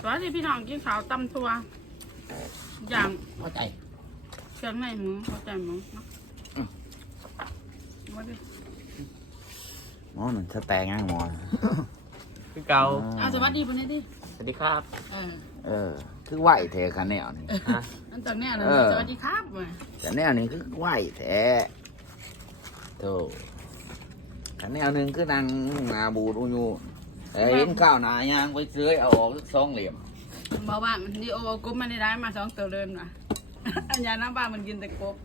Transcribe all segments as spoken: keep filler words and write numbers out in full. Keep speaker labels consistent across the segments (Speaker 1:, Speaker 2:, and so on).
Speaker 1: วัสดีพี่น้องกินข้าวตำทัวอย่าง
Speaker 2: เข้าใจ
Speaker 1: เครื่องในหมูเข้าใจหมูเนาะมาดิ
Speaker 2: หมอหนึ่งสแตงง่ายหมอ
Speaker 3: คือเก่า
Speaker 1: เอาสวัสดีปนนี้ดิ
Speaker 3: สวัสดีครับ
Speaker 1: เออ
Speaker 2: เออคือไหวแท้คันแนวนี่
Speaker 3: ฮะ
Speaker 1: อันตอนเนี้ยเรา
Speaker 2: เออ
Speaker 1: สวัสดีครับเว้ย
Speaker 2: แต่แนวนี้คือไหวแท้โธ่คันแนวหนึ่งคือนางนาบูดูอยู่แต่เห็นข้าวหนายางไปซื้อเอาออกสักสองเหลี่ยม
Speaker 1: บอกว่ามันดีโอกุ๊บมันได้ได้มาสองตัวเดินว่ะ อันยาน้ำปลามันกินแต่กบ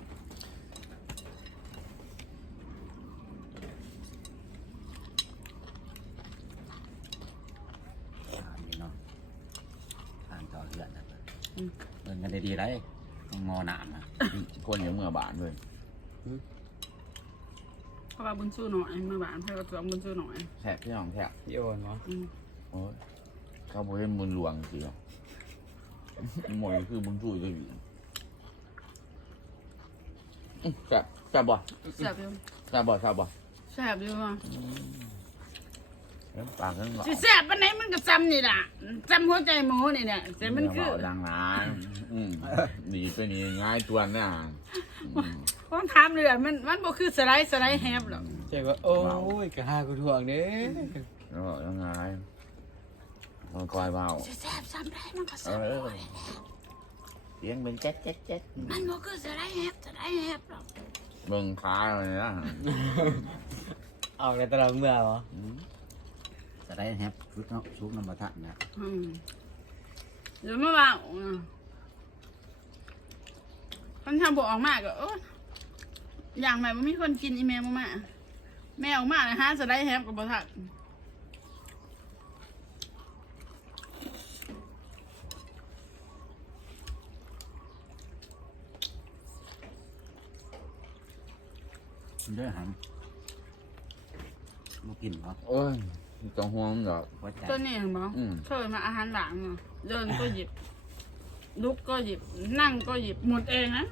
Speaker 2: นี่เนาะอ่านต่อเรื่องนะเดินกันได้ดีไรงอหนามนะคนอย่างเมื่อบานเลย
Speaker 1: เพราะว่าบุญสู้หน่อยเมื่อบานเพื่อนก็ตัวบุญสู้หน่อย
Speaker 2: แทบที่น้องแทบ
Speaker 3: พี่โอนเนาะ
Speaker 1: อืม
Speaker 2: โอ้ยเขาบอกเป็นบุญหลวงจริงหมวยคือบุญช่วยก็อยู่แซ่บแซ่บบ่
Speaker 1: แซ่บอยู่
Speaker 2: แซ่บบ่แซ่บบ่
Speaker 1: แซ่บอยู่ว่ะ
Speaker 2: ปากกันหรอ
Speaker 1: สิแซ่บปานไหนมันก็จำนี่ล่ะจำหัวใจหมูนี่เนี่ยแต่มันคือ
Speaker 2: ดังร้านอืมหนีไปหนีง่ายตัวน่ะ
Speaker 1: ต้องถามเลยอะมันมันบ่คือสไลด์สไลด์แฮปหรอก
Speaker 3: เจ๊ก็โอ้ยกะห้ากูทวงเด้
Speaker 2: แล้วยังไงมันคอยเบา
Speaker 1: สิแซ่บซ้ำได้มันก็
Speaker 2: เอ
Speaker 1: ซ้ำ
Speaker 2: อเสียงเป็นแจ๊ดแจ๊ดแจ๊ด
Speaker 1: มันบ่คือสไลด์แฮปสไลด์แฮปหรอก
Speaker 2: เบิ่งขาเลยนะ
Speaker 3: ออกในตลาดเมื่อเหรอ
Speaker 4: จะได้แฮปชุดเนาะชุดน้ำมันทัดนะ
Speaker 1: อืมเดี๋ยวมาว่าคนทำบอกออกมาก็เอออย่างใหม่มันมีคนกินอีเมลมามาแม่ออกมาเลยฮะสไลด์แฮปกับบ่ทัก
Speaker 4: มันด้วยหันมากินเหรอ
Speaker 2: โอ้ยต้องห่วงดอก
Speaker 4: หัวใจ
Speaker 1: ตัวนี้เห็นบ่
Speaker 2: อืม
Speaker 1: เคยมาอาหารหลังเนาะเดินก็หยิบ ลุกก็หยิบ นั่งก็หยิบหมดเองนะ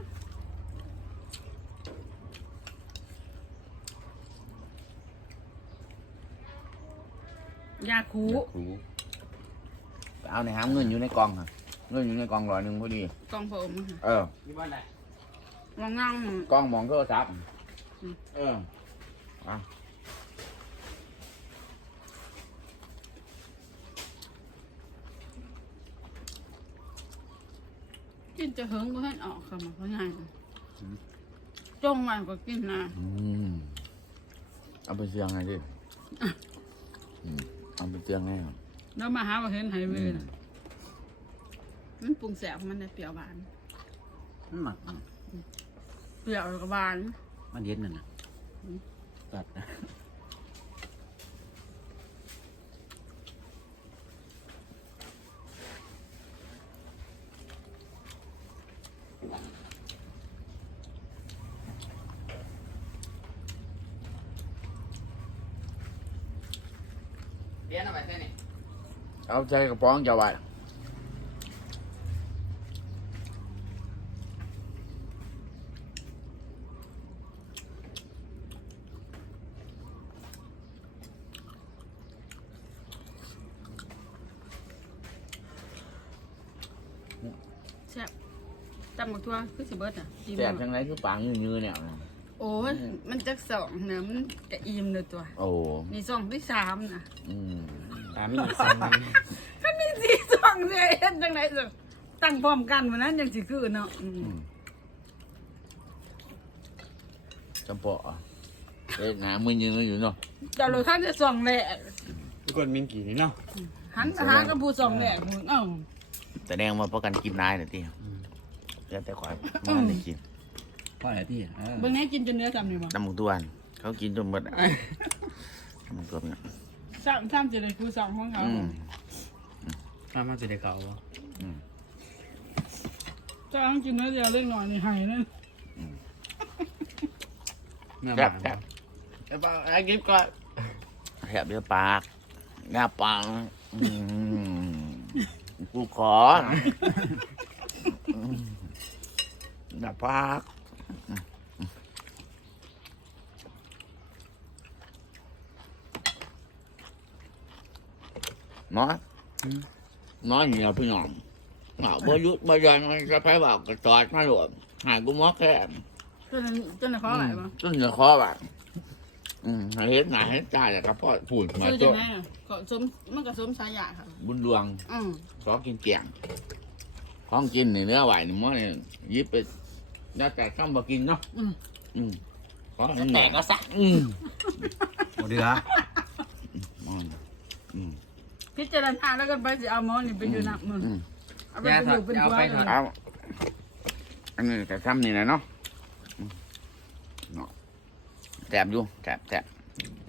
Speaker 1: ยาคู
Speaker 2: ครูเอาในหามเงินอยู่ในกองค่ะเงินอยู่ในกองร้อยหนึ่งพอดี
Speaker 1: กองผมอะค่ะ
Speaker 2: เออ
Speaker 3: ที่บ้านไหน
Speaker 1: ลองนั่ง
Speaker 2: กล้องมองโทรศัพท์
Speaker 1: อืม
Speaker 2: เอออ่ะ
Speaker 1: กินจะเฮิงก็ให้ออกค่ะมันเพราะไงจงไว้ก็กินนะ
Speaker 2: อืมเอาไปเสียงไงดิอืมเอาไปเสียงไงครับ
Speaker 1: แล้วมาหาว่าเห็นไฮเวย์น่ะมันปรุงแสบมันได้เปรี้ยวหวาน
Speaker 4: มันหมักอ่ะ
Speaker 1: เปรี้ยวแล้วก็หวาน
Speaker 4: มันเย็นน่ะนะตัดนะ
Speaker 3: เรียนเอาไปแค่นี้
Speaker 2: เอาใจกระป๋องจะไว้
Speaker 1: แซ่บตำบักทั่วคือสิเบิดอ่ะอิ่ม
Speaker 2: แซ่บ
Speaker 1: หม
Speaker 2: จั
Speaker 1: ด
Speaker 2: งไรคือปางยืนๆเนี่ย
Speaker 1: โอ้ยมันจักสองนะมันกะอิ่มเลยตัว
Speaker 2: โอ้
Speaker 1: นี่สองที่สามนะ
Speaker 2: อืม
Speaker 3: ตามมีอีกสั่งหนึ่ง
Speaker 1: ก็มีสี่สองเลยเห็นจังไรสิตั้งพร้อมกันวันนั้นยังสิคือเนาะอืม
Speaker 2: จำปะเอ๊ะหนามือยืนอยู่เนาะ
Speaker 1: แต่เราท่านจะสองแหละ
Speaker 3: ทุกคนมีกี่นี่เนาะ
Speaker 1: หันไปหากับผู้สองแหละมึงเอ้า
Speaker 2: แต่แดงมาเพราะกันกินนายหน่อยที่แล้วแต่ขอยมันได้กิน
Speaker 4: พ่อไหนพี่เออ
Speaker 1: เบิ่งนี้กินจนเนื้อจำนี่บ่
Speaker 2: น้ำหมูตัวนเขากินจนหมดอ่ะน้ำหมูตัวเนี่ย
Speaker 1: ซ้ำซ้ำจะเลยคือสองของเขา
Speaker 2: อืม
Speaker 3: มามาจะได้เก่าวะ
Speaker 2: อืม
Speaker 1: จะต้องกินเนื้อเดียวเล็กหน่อยนี่หายนั่น
Speaker 3: เมื่อ
Speaker 2: แซ่บ
Speaker 3: มา
Speaker 2: แซ่บแซ่บไอ้กิฟก็แซ่บเยอะปากหน้าปังอืมกูขออืมหน้าปากเนาะน้อยเหนียวพี่น้องเอาบ่หยุดบ่หยันมันจะไปบอกกระจอดมาโหลดหายกูมอแค่
Speaker 1: จนจนเขาอะไรบ้าง
Speaker 2: จนจะคอแบบอืมเฮ็ดหนาเฮ็ดจ่ายแล้วก็พ่อพูดมา
Speaker 1: ซื้อ
Speaker 2: ตั
Speaker 1: จั
Speaker 2: ว
Speaker 1: งไงอ่ะก็สมมันก็สมสายาค่ะ
Speaker 2: บุญดวง
Speaker 1: อืม
Speaker 2: ขอกินเกียงของกินนี่เนื้อไหวนี่มั้งเนี่ยยิบไปแล้วแต่ข้ามบ่กินเนาะ
Speaker 1: อืม
Speaker 2: อืมขอ
Speaker 4: แต่ก็สัก
Speaker 2: อืม
Speaker 4: บ่เดือ
Speaker 2: อืมอืม
Speaker 1: พิจารณาแล้วก็ไปจะเอาหมอนี่ไปอยู่นับมือ
Speaker 2: อืม
Speaker 1: เอาไปอยู่เป็นตัวเลย
Speaker 2: เอาอันนี้แต่ซ้ำนี่นะเนาะอืมเนาะแสบอยู่แสบแสบ